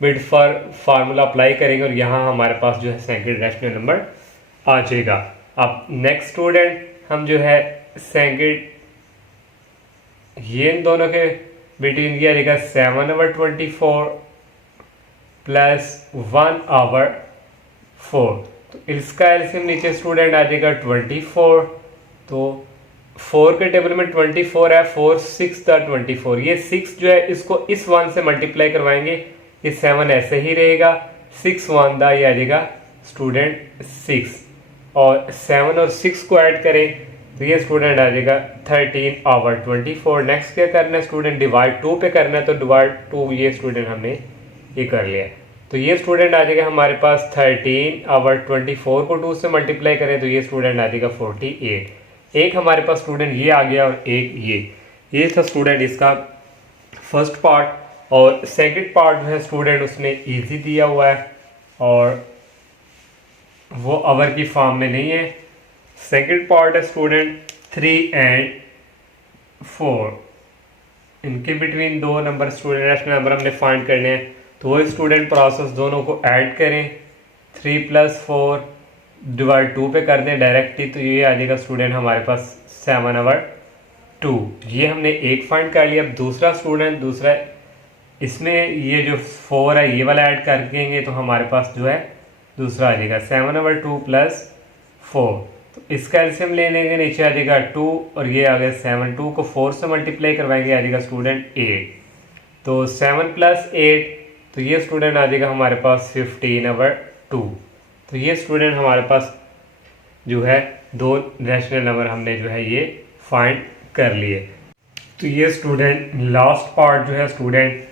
मिड फार्मूला अप्लाई करेंगे और यहाँ हमारे पास जो है सेकंड रैशनल नंबर आ जाएगा। अब नेक्स्ट स्टूडेंट हम जो है सेकंड ये इन दोनों के बिटवीन दिया जाएगा 7/24 + 1/4। तो इसका एलसीएम नीचे स्टूडेंट आ जाएगा 24। तो 4 के टेबल में 24 है, 4 6 × 24। ये 6 जो है इसको इस 1 से मल्टीप्लाई करवाएंगे, ये 7 ऐसे ही रहेगा, 6 1 दा ये आ जाएगा स्टूडेंट 6, और 7 और 6 को ऐड करें तो ये स्टूडेंट आ जाएगा 13/24। नेक्स्ट क्या करना है स्टूडेंट, डिवाइड 2 पे करना है, तो डिवाइड 2 ये स्टूडेंट हमने ये कर लिया। तो ये स्टूडेंट आ जाएगा हमारे पास 13/24 को 2 से मल्टीप्लाई करें तो ये स्टूडेंट आ जाएगा 48। एक हमारे पास स्टूडेंट ये आ गया और एक ये था स्टूडेंट इसका फर्स्ट पार्ट। और सेकंड पार्ट जो है स्टूडेंट उसने इजी दिया हुआ है और वो अवर की फॉर्म में नहीं है। सेकंड पार्ट है स्टूडेंट 3 और 4, इनके between 2 number student rational number हमने फाइंड करने हैं। तो वो स्टूडेंट प्रोसेस दोनों को ऐड करें, 3 + 4 डिवाइड 2 पे कर दें डायरेक्टली, तो ये आ जाएगा स्टूडेंट हमारे पास 7/2। ये हमने एक फाइंड कर लिया। अब दूसरा स्टूडेंट दूसरा इसमें ये जो 4 है ये वाला ऐड करेंगे तो हमारे पास जो है दूसरा आ जाएगा 7/2 + 4। तो इसका एलसीएम ले लेंगे, नीचे आ जाएगा 2 और ये आ गया 7। 2 को 4 से मल्टीप्लाई करवाएंगे, आ जाएगा स्टूडेंट 8। तो 7 + 8 तो ये स्टूडेंट आ जाएगा हमारे पास 15/2। तो ये स्टूडेंट हमारे पास जो है दो रैशनल नंबर हमने जो है ये फाइंड कर लिए। तो ये स्टूडेंट लास्ट पार्ट जो है स्टूडेंट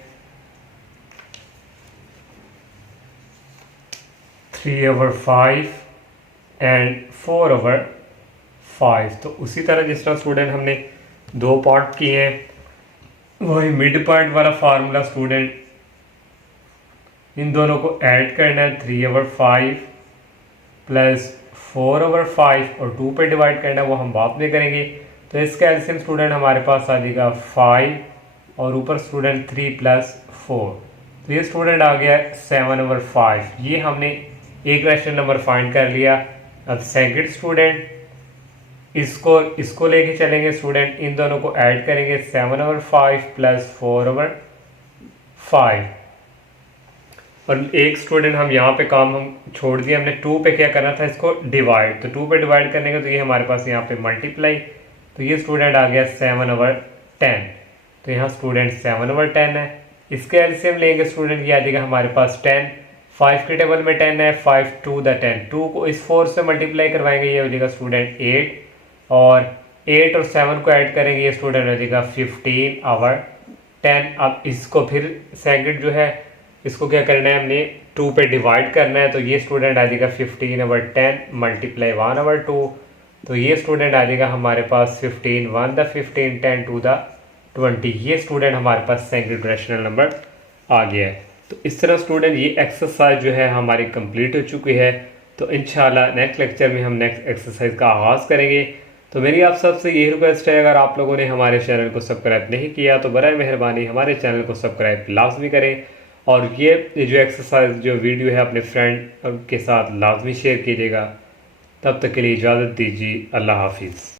3/5 एंड 4/5। तो उसी तरह जिस तरह स्टूडेंट हमने दो पार्ट किए हैं वही मिड पॉइंट वाला फार्मूला स्टूडेंट इन दोनों को ऐड करना है 3/5 + 4/5 और 2 पे डिवाइड करना है, वो हम बाद में करेंगे। तो इसका एलसीएम स्टूडेंट हमारे पास आ जाएगा 5 और ऊपर स्टूडेंट 3 + 4। तो ये स्टूडेंट आ गया 7/5। ये हमने एक रैशनल नंबर फाइंड कर लिया। अब सेकंड स्टूडेंट इसको लेके चलेंगे स्टूडेंट, इन दोनों को ऐड करेंगे 7/5 + 4/5 और एक स्टूडेंट हम यहाँ पे काम हम छोड़ दिया, हमने 2 पे क्या करना था इसको डिवाइड। तो 2 पे डिवाइड करने का तो ये हमारे पास यहाँ पे मल्टीप्लाई। तो ये स्टूडेंट आ गया 7/10। तो यहाँ स्टूडेंट 7/10 है। इसके एलसीएम लेंगे स्टूडेंट, ये आ जाएगा हमारे पास 10। 5 के टेबल में 10 है, 5 2 द 10। 2 को इस 4 से मल्टीप्लाई करवाएंगे, ये हो जाएगा स्टूडेंट 8 और 8 और 7 को ऐड करेंगे, ये स्टूडेंट हो जाएगा 15/10। अब इसको फिर सेकंड जो है इसको क्या करना है हमने 2 पे डिवाइड करना है। तो ये स्टूडेंट आ जाएगा 15/10 × 1/2। तो ये स्टूडेंट आ जाएगा हमारे पास 15 1 द 15 10 2 द 20। ये स्टूडेंट हमारे पास सेकंड रैशनल नंबर आ गया है। तो इस तरह स्टूडेंट ये एक्सरसाइज जो है हमारी कंप्लीट हो चुकी है। तो इंशाल्लाह नेक्स्ट लेक्चर में हम नेक्स्ट एक्सरसाइज का आगाज़ करेंगे। तो मेरी आप सबसे यही रिक्वेस्ट है, अगर आप लोगों ने हमारे चैनल को सब्सक्राइब नहीं किया तो बराए मेहरबानी हमारे चैनल को सब्सक्राइब लाजमी करें और ये जो एक्सरसाइज जो वीडियो है अपने फ्रेंड के साथ लाजमी शेयर कीजिएगा। तब तक के लिए इजाज़त दीजिए। अल्लाह हाफिज़।